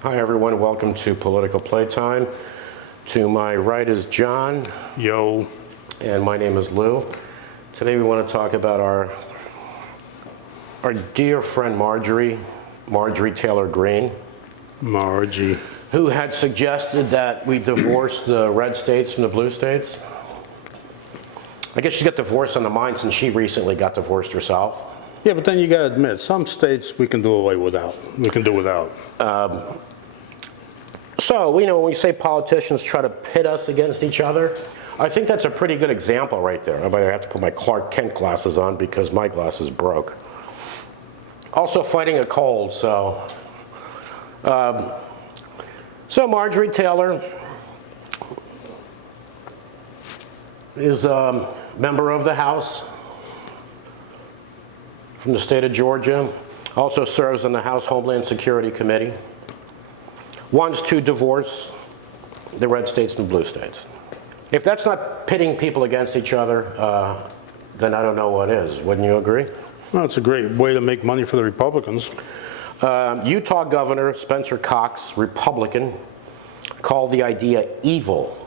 Hi everyone, welcome to Political Playtime. To my right is John. Yo. And my name is Lou. Today we want to talk about our dear friend Marjorie Taylor Greene. Margie. Who had suggested that we divorce the red states from the blue states. I guess she got divorced on the mind since she recently got divorced herself. Yeah, but then you got to admit, some states we can do away without. We can do without. So, when we say politicians try to pit us against each other, I think that's a pretty good example right there. I have to put my Clark Kent glasses on because my glasses broke. Also fighting a cold, so Marjorie Taylor is a member of the House from the state of Georgia, also serves on the House Homeland Security Committee, wants to divorce the red states and blue states. If that's not pitting people against each other, then I don't know what is. Wouldn't you agree? Well, it's a great way to make money for the Republicans. Utah Governor Spencer Cox, Republican, called the idea evil.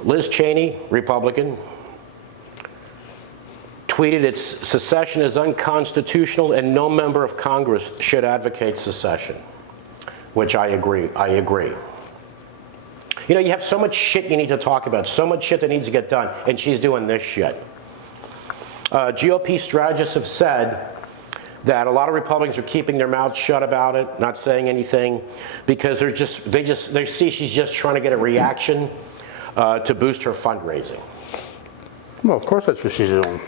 Liz Cheney, Republican, tweeted its secession is unconstitutional and no member of Congress should advocate secession, which I agree. You have so much shit you need to talk about, so much shit that needs to get done, and she's doing this shit. GOP strategists have said that a lot of Republicans are keeping their mouths shut about it, not saying anything, because they see she's just trying to get a reaction to boost her fundraising. Well, of course that's what she's doing.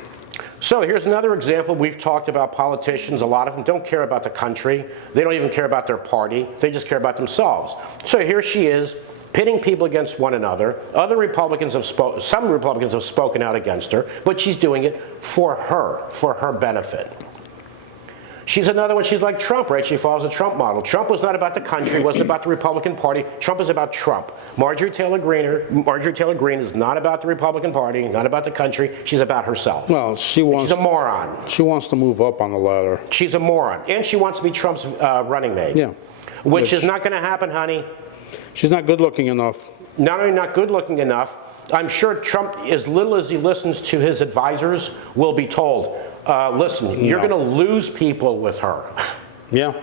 So here's another example. We've talked about politicians. A lot of them don't care about the country. They don't even care about their party. They just care about themselves. So here she is, pitting people against one another. Some Republicans have spoken out against her, but she's doing it for her benefit. She's another one. She's like Trump, right? She follows the Trump model. Trump was not about the country, wasn't about the Republican Party. Trump is about Trump. Marjorie Taylor Greene is not about the Republican Party, not about the country. She's about herself. Well, she's a moron. She wants to move up on the ladder. She's a moron, and she wants to be Trump's running mate. Yeah. Which is not going to happen, honey. She's not good looking enough. Not only not good looking enough, I'm sure Trump, as little as he listens to his advisors, will be told, listen, you're going to lose people with her. Yeah.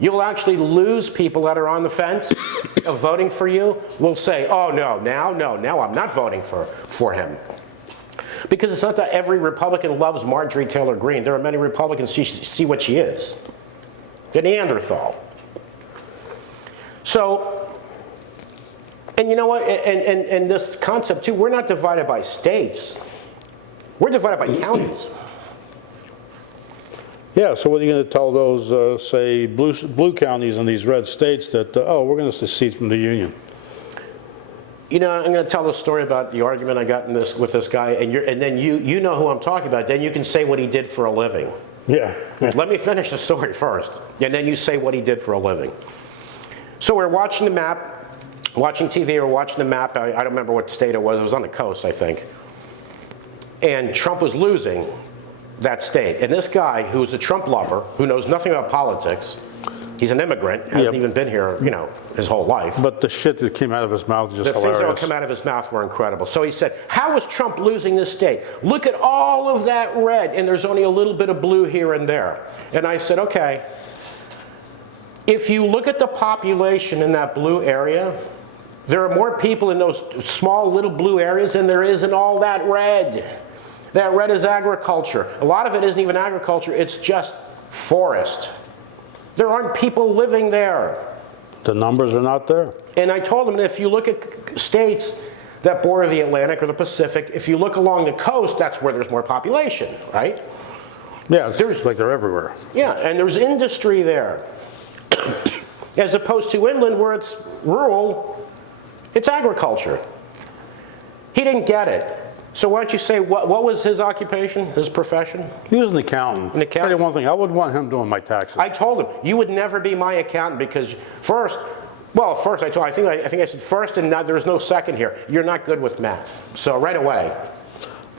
You'll actually lose people that are on the fence of voting for you. Will say, oh, no, now I'm not voting for him. Because it's not that every Republican loves Marjorie Taylor Greene. There are many Republicans who see what she is. The Neanderthal. So, and you know what, and this concept too, we're not divided by states. We're divided by counties. Yeah, so what are you going to tell those, say, blue counties in these red states that, we're going to secede from the Union? I'm going to tell the story about the argument I got with this guy, and then you know who I'm talking about. Then you can say what he did for a living. Yeah. Let me finish the story first, and then you say what he did for a living. So we're watching the map, watching TV, or watching the map. I don't remember what state it was. It was on the coast, I think. And Trump was losing that state. And this guy, who's a Trump lover, who knows nothing about politics, he's an immigrant, hasn't even been here, his whole life. But the shit that came out of his mouth is just hilarious. The things that would come out of his mouth were incredible. So he said, how is Trump losing this state? Look at all of that red, and there's only a little bit of blue here and there. And I said, okay, if you look at the population in that blue area, there are more people in those small little blue areas than there is in all that red. That red is agriculture. A lot of it isn't even agriculture, it's just forest. There aren't people living there. The numbers are not there. And I told them that if you look at states that border the Atlantic or the Pacific, if you look along the coast, that's where there's more population, right? Yeah, it's like they're everywhere. Yeah, and there's industry there. As opposed to inland where it's rural, it's agriculture. He didn't get it. So why don't you say, what was his occupation, his profession? He was an accountant. An accountant? I'll tell you one thing, I wouldn't want him doing my taxes. I told him, you would never be my accountant because first I think I said first and now there's no second here. You're not good with math. So right away.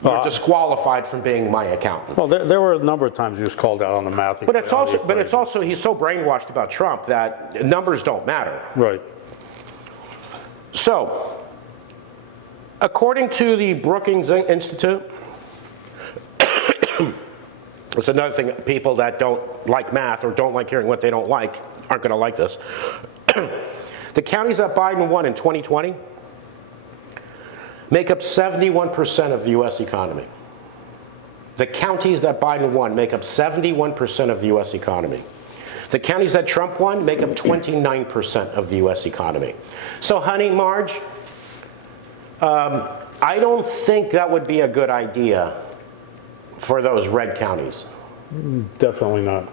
You're disqualified from being my accountant. Well, there were a number of times he was called out on the math. But it's also, he's so brainwashed about Trump that numbers don't matter. Right. So, according to the Brookings Institute, it's another thing, people that don't like math or don't like hearing what they don't like aren't going to like this. The counties that Biden won in 2020 make up 71% of the U.S. economy. The counties that Biden won make up 71% of the U.S. economy. The counties that Trump won make up 29% of the U.S. economy. So, honey, Marge, I don't think that would be a good idea for those red counties. Definitely not.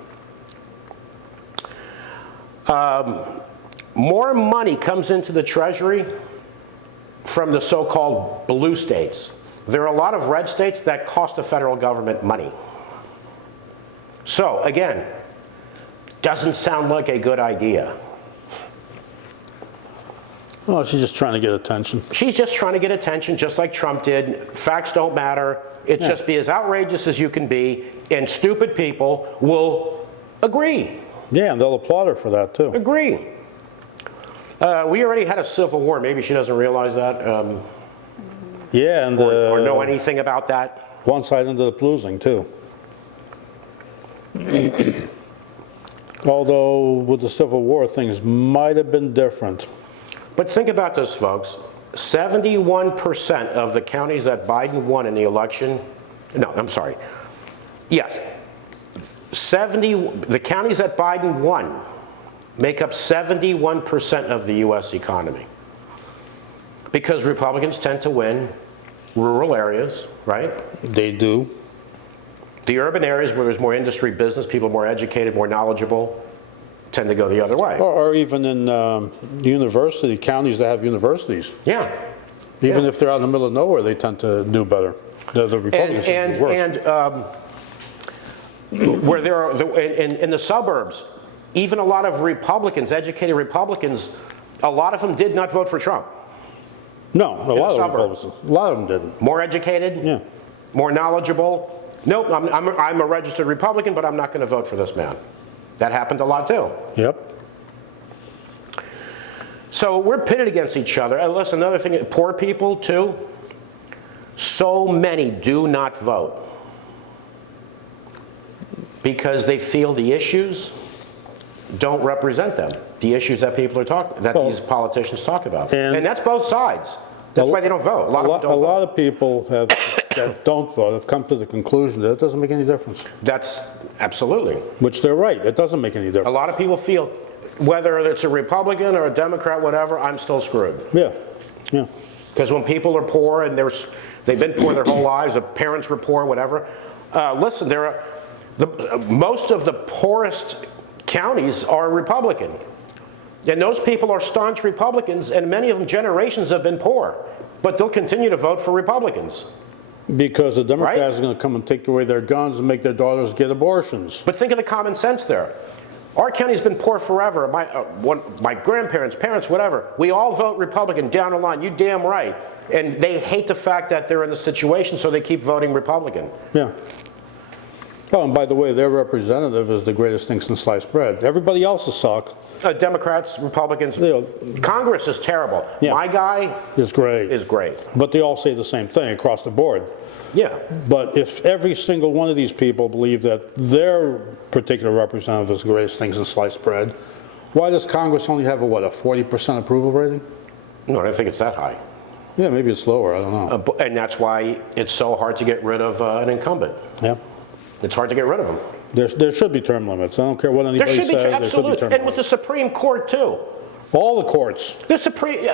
More money comes into the Treasury from the so-called blue states. There are a lot of red states that cost the federal government money. So, again, doesn't sound like a good idea. Oh, she's just trying to get attention. She's just trying to get attention, just like Trump did. Facts don't matter. It's just be as outrageous as you can be, and stupid people will agree. Yeah, and they'll applaud her for that, too. Agree. We already had a civil war. Maybe she doesn't realize that. Yeah, and Or know anything about that. one side into the losing, too. Although with the Civil War, things might have been different. But think about this, folks. 71% of the counties that Biden won in the election, no, I'm sorry. Yes, the counties that Biden won make up 71% of the U.S. economy. Because Republicans tend to win rural areas, right? They do. The urban areas where there's more industry, business, people more educated, more knowledgeable, tend to go the other way. Or even in university, counties that have universities. Yeah. Even if they're out in the middle of nowhere, they tend to do better. The Republicans do worse. Where there are, in the suburbs, even a lot of Republicans, educated Republicans, a lot of them did not vote for Trump. No, a lot of them didn't. More educated? Yeah. More knowledgeable? Nope, I'm a registered Republican, but I'm not going to vote for this man. That happened a lot too. Yep. So we're pitted against each other. And listen, another thing, poor people too, so many do not vote because they feel the issues don't represent them. The issues that people are talking, that these politicians talk about. And that's both sides. That's why they don't vote. A lot of people that don't vote have come to the conclusion that it doesn't make any difference. That's absolutely. Which they're right. It doesn't make any difference. A lot of people feel, whether it's a Republican or a Democrat, whatever, I'm still screwed. Yeah, yeah. Because when people are poor and they've been poor their whole lives, their parents were poor, whatever. Listen, most of the poorest counties are Republican. And those people are staunch Republicans, and many of them generations have been poor. But they'll continue to vote for Republicans. Because the Democrats are going to come and take away their guns and make their daughters get abortions. But think of the common sense there. Our county's been poor forever. My grandparents, parents, whatever. We all vote Republican down the line. You damn right. And they hate the fact that they're in the situation, so they keep voting Republican. Yeah. Oh, and by the way, their representative is the greatest thing since sliced bread. Everybody else is suck. Democrats, Republicans, Congress is terrible. Yeah. My guy is great. But they all say the same thing across the board. Yeah. But if every single one of these people believe that their particular representative is the greatest thing since sliced bread, why does Congress only have a 40% approval rating? No, I don't think it's that high. Yeah, maybe it's lower. I don't know. And that's why it's so hard to get rid of an incumbent. Yeah. It's hard to get rid of them. There should be term limits. I don't care what anybody says. Absolutely. There should be term And with the Supreme Court, too. All the courts.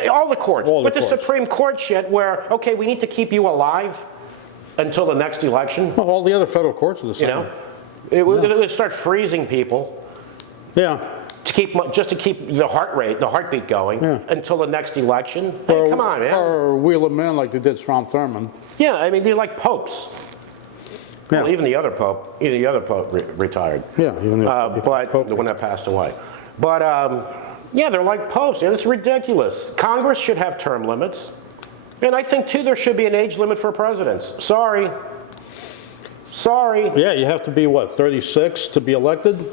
All the courts. All the but the courts. Supreme Court shit where, okay, we need to keep you alive until the next election. Well, all the other federal courts are the same. You know? It would start freezing people. Yeah. Just to keep the heartbeat going until the next election. Hey, come on, man. Or wheel them in like they did Strom Thurmond. Yeah, I mean, they're like popes. Yeah. Well, even the other pope retired. Yeah, even but Pope. the one that passed away. But yeah, they're like popes. Yeah, it's ridiculous. Congress should have term limits. And I think, too, there should be an age limit for presidents. Sorry. Sorry. Yeah, you have to be, what, 36 to be elected?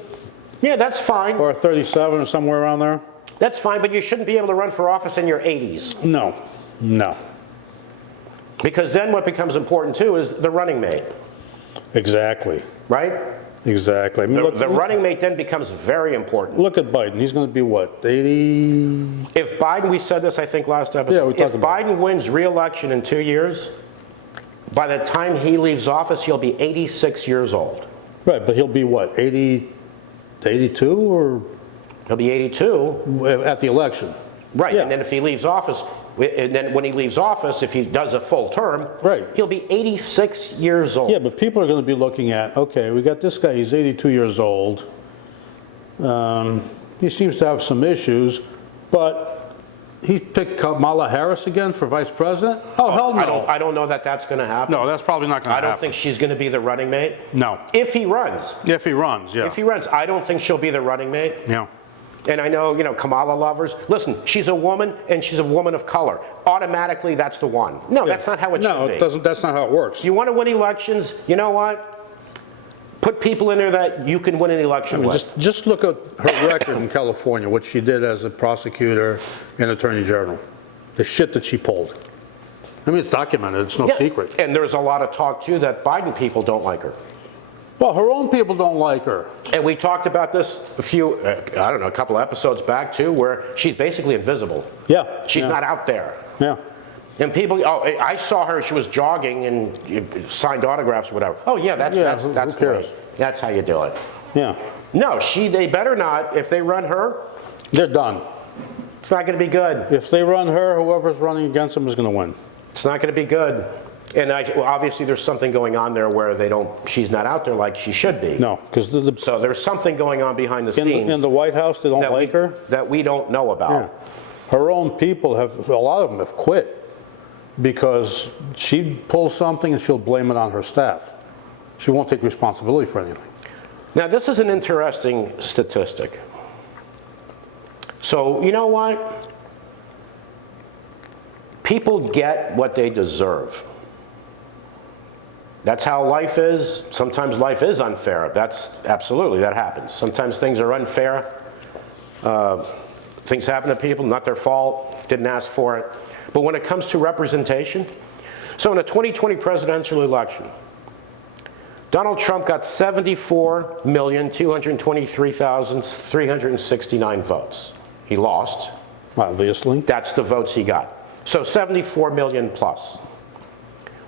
Yeah, that's fine. Or 37 or somewhere around there? That's fine, but you shouldn't be able to run for office in your 80s. No, no. Because then what becomes important, too, is the running mate, Exactly, right? exactly. I mean, The running mate then becomes very important. look at Biden. He's going to be, what, 80? If Biden, we said this, I think, last episode. Yeah, we talked if about Biden wins re-election in 2 years, by the time he leaves office, he'll be 86 years old. Right, but he'll be, what, 80, 82 or He'll be 82. at the election? Right, Yeah. and then if he leaves office, and then when he leaves office, if he does a full term, Right. he'll be 86 years old. Yeah, but people are going to be looking at, okay, we got this guy, he's 82 years old. He seems to have some issues, but he picked Kamala Harris again for vice president? Oh, hell no. I don't know that that's going to happen. No, that's probably not going to I happen. don't think she's going to be the running mate. No. If he runs. If he runs, yeah. If he runs, I don't think she'll be the running mate. Yeah. And I know, Kamala lovers. Listen, she's a woman and she's a woman of color. Automatically, that's the one. No, that's not how it No, should be. it doesn't, that's not how it works. You want to win elections, you know what? Put people in there that you can win an election with. Just look at her record in California, what she did as a prosecutor and attorney general. The shit that she pulled. I mean, it's documented, it's no Yeah, secret. And there's a lot of talk, too, that Biden people don't like her. Well, her own people don't like her. And we talked about this a couple episodes back, too, where she's basically invisible. Yeah. She's yeah. not out there. Yeah. And people, I saw her, she was jogging and signed autographs or whatever. Oh, yeah, that's who the way. cares? That's how you do it. Yeah. No, they better not. If they run her, They're done. it's not going to be good. If they run her, whoever's running against them is going to win. It's not going to be good. And obviously there's something going on there where she's not out there like she should be. No, because So there's something going on behind the scenes in the White House, they don't like her. that we don't know about. Yeah. Her own people a lot of them have quit because she pulls something and she'll blame it on her staff. She won't take responsibility for anything. Now this is an interesting statistic. So you know what? People get what they deserve. That's how life is. Sometimes life is unfair. That happens. Sometimes things are unfair. Things happen to people, not their fault, didn't ask for it. But when it comes to representation, so in a 2020 presidential election, Donald Trump got 74,223,369 votes. He lost. Obviously. That's the votes he got. So 74 million plus.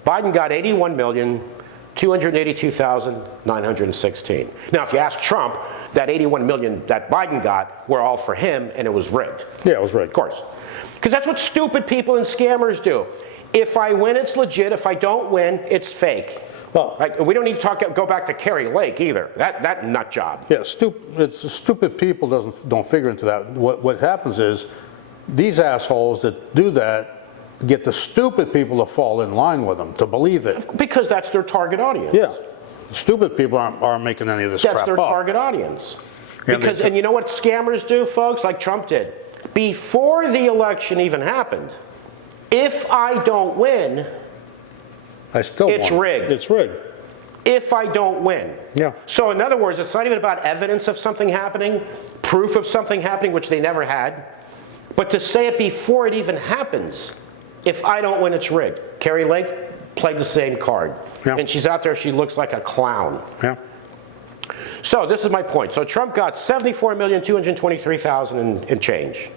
Biden got 81,282,916. Now, if you ask Trump, that 81 million that Biden got were all for him, and it was rigged. Yeah, it was rigged. Of course. Because that's what stupid people and scammers do. If I win, it's legit. If I don't win, it's fake. Well, Right? We don't need to go back to Kerry Lake either. That nut job. yeah, stupid people don't figure into that. What happens is these assholes that do that get the stupid people to fall in line with them, to believe it. Because that's their target audience. Yeah. Stupid people aren't making any of this crap That's their up. target audience. And And you know what scammers do, folks, like Trump did? Before the election even happened, if I don't win, it's won. rigged. It's rigged. If I don't win. Yeah. So in other words, it's not even about evidence of something happening, proof of something happening, which they never had, but to say it before it even happens. If I don't win, it's rigged. Kerry Lake played the same card. Yeah. And she's out there, she looks like a clown. Yeah. So this is my point. So Trump got 74,223,000 and change.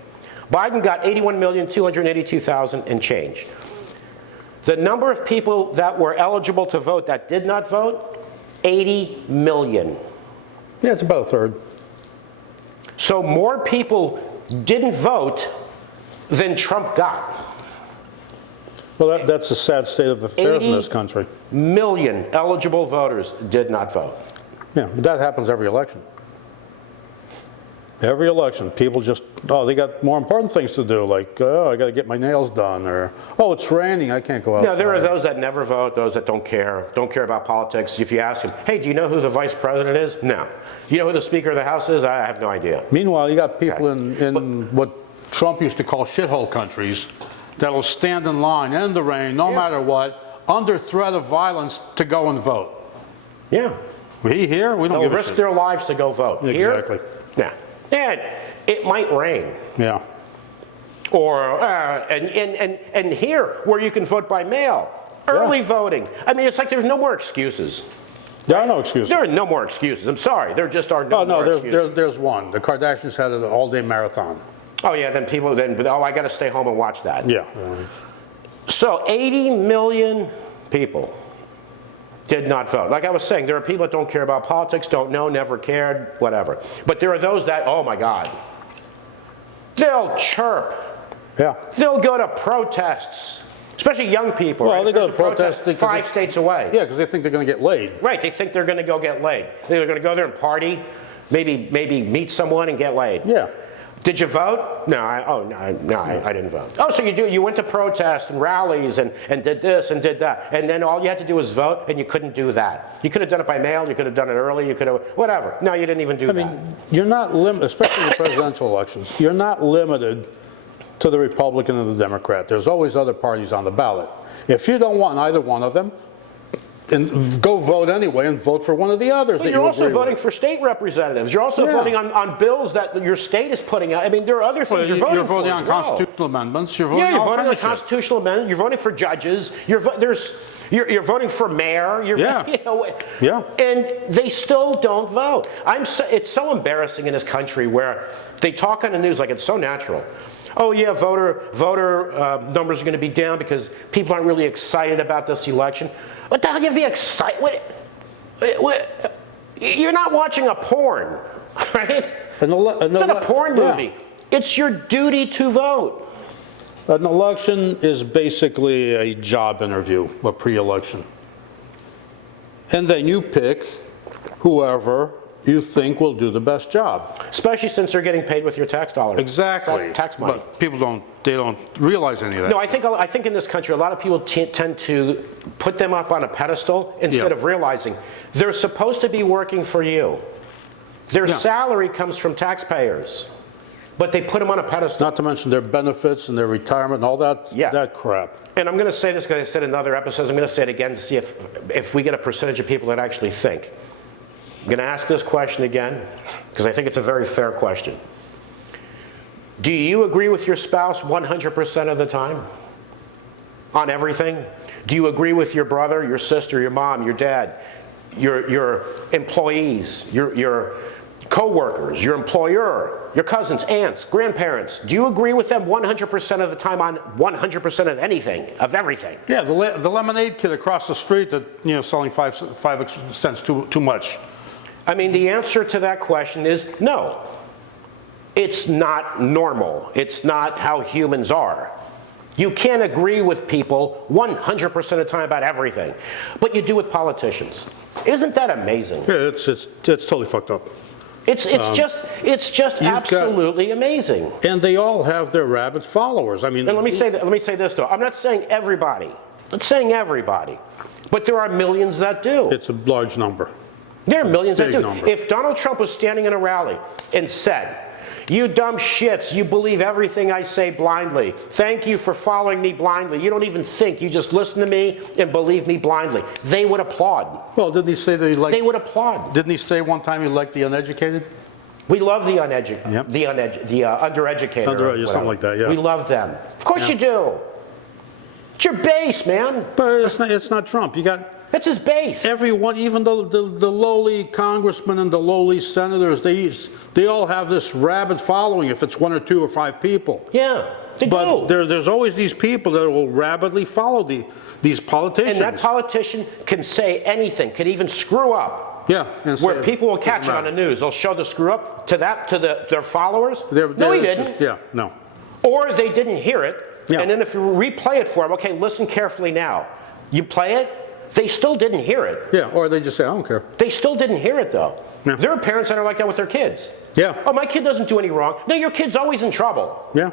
Biden got 81,282,000 and change. The number of people that were eligible to vote that did not vote, 80 million. Yeah, it's about a third. So more people didn't vote than Trump got. Well, that's a sad state of affairs in this country. Million eligible voters did not vote. Yeah, but that happens every election. Every election, people just, they got more important things to do, like, I got to get my nails done, or, it's raining, I can't go outside. No, there are those that never vote, those that don't care about politics. If you ask them, hey, do you know who the vice president is? No. You know who the Speaker of the House is? I have no idea. Meanwhile, you got people in what Trump used to call shithole countries that'll stand in line in the rain, no matter what, under threat of violence to go and vote. Yeah. We here, we don't They'll give a risk shit. their lives to go vote. Exactly. Here, and it might rain. Yeah. Or, and here, where you can vote by mail, early voting. I mean, it's like there's no more excuses. There are no excuses. There are no more excuses. I'm sorry. There just are no more excuses. There's one. The Kardashians had an all-day marathon. Oh, yeah, then people, I got to stay home and watch that. Yeah. So 80 million people did not vote. Like I was saying, there are people that don't care about politics, don't know, never cared, whatever. But there are those that, oh my God, they'll chirp. Yeah. They'll go to protests, especially young people. Well, right? they go There's to a protest protests 5 states away. Yeah, because they think they're going to get laid. Right, they think they're going to go get laid. They're going to go there and party, maybe meet someone and get laid. Yeah. Did you vote? No, I didn't vote. Oh, so you went to protests and rallies and did this and did that. And then all you had to do was vote, and you couldn't do that. You could have done it by mail, you could have done it early, you could have, whatever. No, you didn't even do that. I mean, you're not limited, especially in the presidential elections, you're not limited to the Republican and the Democrat. There's always other parties on the ballot. If you don't want either one of them, and go vote anyway and vote for one of the others. But you're also voting for state representatives. You're also voting on bills that your state is putting out. I mean, there are other things you're voting for. You're voting on constitutional amendments. You're voting yeah, you're voting on constitutional amendments. You're voting for judges. You're voting for mayor. Yeah. And they still don't vote. It's so embarrassing in this country where they talk on the news like it's so natural. Oh yeah, voter numbers are going to be down because people aren't really excited about this election. What the hell you be excited? What? You're not watching a porn, right? It's not a porn movie. It's your duty to vote. An election is basically a job interview, a pre-election. And then you pick whoever you think will do the best job. Especially since they're getting paid with your tax dollars. Exactly. Tax money. But people don't realize any of that. No, I think in this country, a lot of people tend to put them up on a pedestal instead of realizing they're supposed to be working for you. Their salary comes from taxpayers, but they put them on a pedestal. Not to mention their benefits and their retirement and all that crap. And I'm going to say this because I said in other episodes, I'm going to say it again to see if we get a percentage of people that actually think. I'm going to ask this question again because I think it's a very fair question. Do you agree with your spouse 100% of the time on everything? Do you agree with your brother, your sister, your mom, your dad, your employees, your co-workers, your employer, your cousins, aunts, grandparents? Do you agree with them 100% of the time on 100% of anything, of everything? Yeah, the lemonade kid across the street that selling 5 cents too much. I mean, the answer to that question is no. It's not normal. It's not how humans are. You can't agree with people 100% of the time about everything, but you do with politicians. Isn't that amazing? Yeah, it's totally fucked up. It's just absolutely amazing. And they all have their rabid followers. I mean, and let me say this though. I'm not saying everybody. I'm not saying everybody, but there are millions that do. It's a large number. There are millions that do. Number. If Donald Trump was standing in a rally and said, "You dumb shits, you believe everything I say blindly. Thank you for following me blindly. You don't even think, you just listen to me and believe me blindly." They would applaud. Well, didn't he say that he liked... They would applaud. Didn't he say one time he liked the uneducated? We love the undereducated. Undereducated, something like that, yeah. We love them. Of course you do. It's your base, man. But it's not Trump. You got... That's his base. Everyone, even the lowly congressmen and the lowly senators, they all have this rabid following if it's 1 or 2 or 5 people. Yeah, they but do. There's always these people that will rabidly follow these politicians. And that politician can say anything, can even screw up. Yeah. Where people will catch it on the news. They'll show the screw up to their followers. No, he didn't. No. Or they didn't hear it. Yeah. And then if you replay it for them, okay, listen carefully now. You play it. They still didn't hear it. Yeah, or they just say, I don't care. They still didn't hear it, though. Yeah. There are parents that are like that with their kids. Yeah. Oh, my kid doesn't do any wrong. No, your kid's always in trouble. Yeah.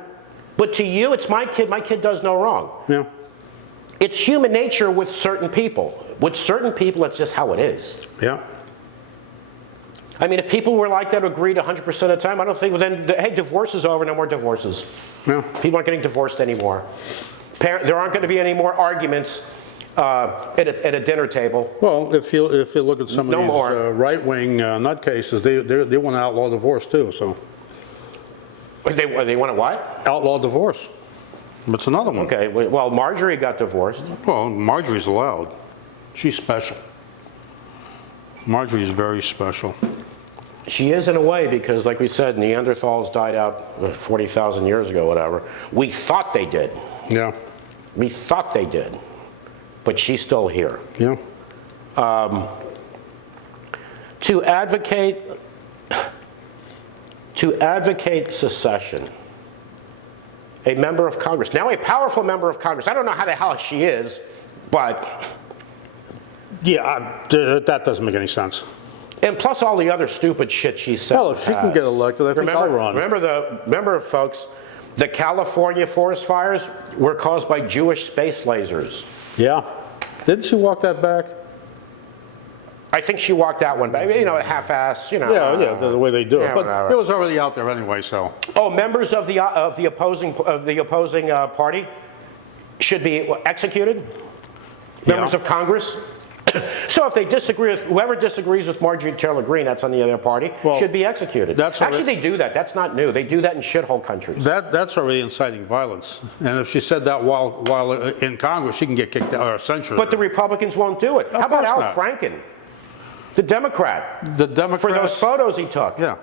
But to you, it's my kid does no wrong. Yeah. It's human nature with certain people. With certain people, it's just how it is. Yeah. I mean, if people were like that, agreed 100% of the time, I don't think, well, then, hey, divorce is over, no more divorces. Yeah. People aren't getting divorced anymore. There aren't going to be any more arguments at a dinner table. Well, if you look at some of No these more. right-wing nutcases, they want to outlaw divorce too, so. They want to what? Outlaw divorce. That's another one. Okay, well, Marjorie got divorced. Well, Marjorie's allowed. She's special. Marjorie's very special. She is in a way because, like we said, Neanderthals died out 40,000 years ago, whatever. We thought they did. Yeah. We thought they did. But she's still here. Yeah. To advocate secession, a member of Congress, now a powerful member of Congress, I don't know how the hell she is, but... Yeah, that doesn't make any sense. And plus all the other stupid shit she said. Well, if she can get elected, I think I'll run. Remember, folks, the California forest fires were caused by Jewish space lasers. Yeah. Didn't she walk that back? I think she walked that one back, half-ass, Yeah, the way they do it. But whatever. it was already out there anyway, so. Oh, members of the opposing party should be executed? Members of Congress? So if they disagree with, whoever disagrees with Marjorie Taylor Greene, that's on the other party, should be executed. Actually, they do that. That's not new. They do that in shithole countries. That's already inciting violence. And if she said that while in Congress, she can get kicked out or censured. But the Republicans won't do it. How about Al Franken, the Democrat? The Democrats. For those photos he took. Yeah.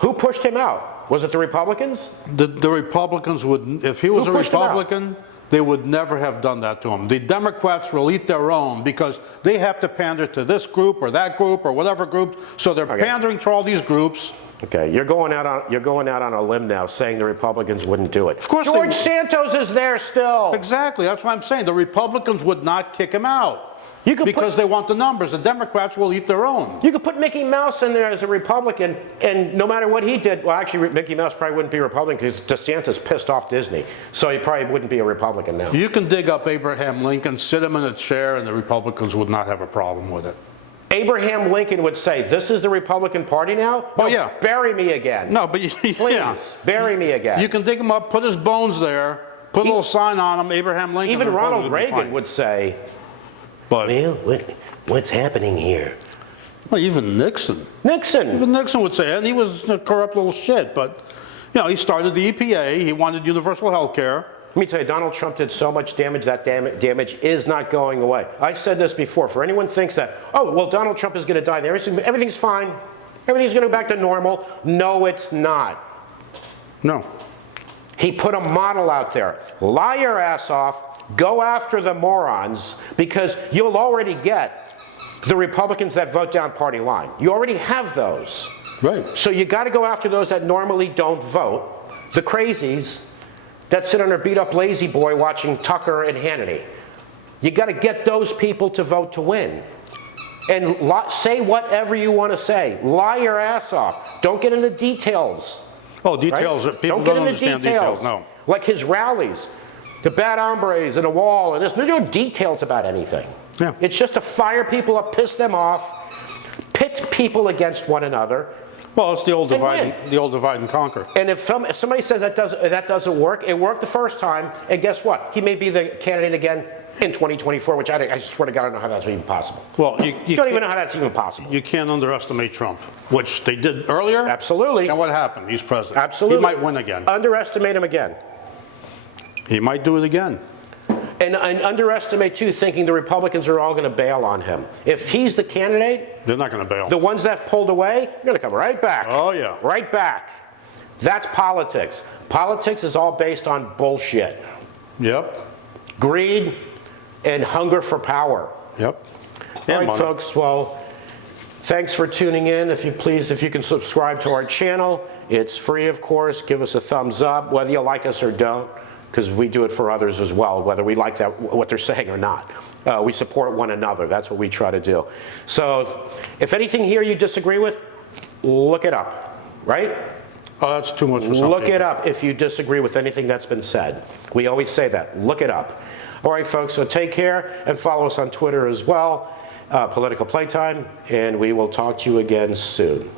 Who pushed him out? Was it the Republicans? The Republicans would, if he was a Republican, they would never have done that to him. The Democrats will eat their own because they have to pander to this group or that group or whatever group. So they're pandering to all these groups. Okay, you're going out on a limb now, saying the Republicans wouldn't do it. Of course, George Santos is there still. Exactly, that's what I'm saying. The Republicans would not kick him out. Because they want the numbers. The Democrats will eat their own. You could put Mickey Mouse in there as a Republican, and no matter what he did, well, actually, Mickey Mouse probably wouldn't be a Republican because DeSantis pissed off Disney, so he probably wouldn't be a Republican now. You can dig up Abraham Lincoln, sit him in a chair, and the Republicans would not have a problem with it. Abraham Lincoln would say, "This is the Republican Party now? Oh, yeah. Bury me again." No, but Please, bury me again. You can dig him up, put his bones there, put a little sign on him, Abraham Lincoln. Even Ronald Reagan would say, but, well, what's happening here? Well, even Nixon. Even Nixon would say it, and he was a corrupt little shit, but, he started the EPA, he wanted universal health care. Let me tell you, Donald Trump did so much damage, that damage is not going away. I said this before, for anyone who thinks that, oh, well, Donald Trump is going to die, everything's fine, everything's going to go back to normal. No, it's not. No. He put a model out there. Lie your ass off, go after the morons, because you'll already get the Republicans that vote down party line. You already have those. Right. So you got to go after those that normally don't vote, the crazies that sit on their beat-up lazy boy watching Tucker and Hannity. You got to get those people to vote to win. And say whatever you want to say. Lie your ass off. Don't get into details. Oh, details. Right? People don't understand details. No. Like his rallies, the bad hombres and a wall, and there's no details about anything. Yeah. It's just to fire people up, piss them off, pit people against one another. Well, it's the old divide and conquer. And if somebody says that doesn't work, it worked the first time, and guess what? He may be the candidate again in 2024, which I swear to God, I don't know how that's even possible. Well, you don't even know how that's even possible. You can't underestimate Trump, which they did earlier. Absolutely. And what happened? He's president. Absolutely. He might win again. Underestimate him again. He might do it again. And underestimate, too, thinking the Republicans are all going to bail on him. If he's the candidate, they're not going to bail. The ones that pulled away, they're going to come right back. Oh, yeah. Right back. That's politics. Politics is all based on bullshit. Yep. Greed and hunger for power. Yep. All right, folks. Well, thanks for tuning in. If you can subscribe to our channel. It's free, of course. Give us a thumbs up, whether you like us or don't, because we do it for others as well, whether we like what they're saying or not. We support one another. That's what we try to do. So if anything here you disagree with, look it up, right? Oh, that's too much for some Look it up if you disagree with anything that's been said. We always say that. Look it up. All right, folks, so take care and follow us on Twitter as well, Political Playtime, and we will talk to you again soon.